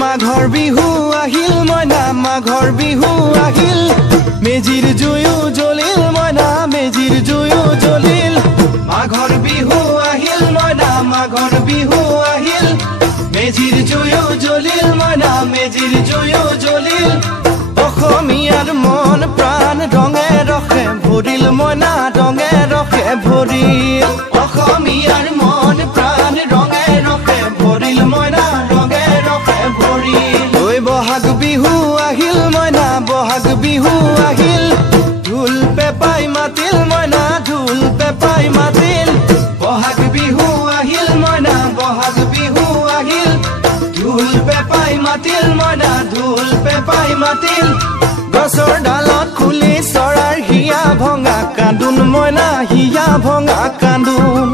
মাঘৰ বিহু আহিল মইনা মাঘৰ বিহু আহিল মেজিৰ জুয়ো জ্বলিল মইনা মেজিৰ জুয়ো জ্বলিল মাঘৰ বিহু আহিল মইনা মাঘৰ বিহু আহিল মেজিৰ জুয়ো জ্বলিল মইনা মেজিৰ জুয়ো জ্বলিল অসমীয়াৰ মন প্ৰাণ ৰঙে ৰখে ভৰিল মইনা ৰঙে ৰখে ভৰিল অসমীয়াৰ মন প্ৰাণ ৰঙে ৰখে ভৰিল মইনা ৰঙে ৰখে ভৰিল ঐ বহাগ বিহু আহিল মইনা বহাগ বিহু আহিল ঢোল পেপাই মাতিল মইনা ঢোল পেপাই মাতিল বহাগ বিহু আহিল মইনা বহাগ বিহু আহিল ঢোল পেপাই মাতিল মইনা ঢোল পেপাই মাতিল গছৰ ডালত খুলি চৰাৰ হিয়া ভঙা কান্দোন মইনা হিয়া ভঙা কান্দোন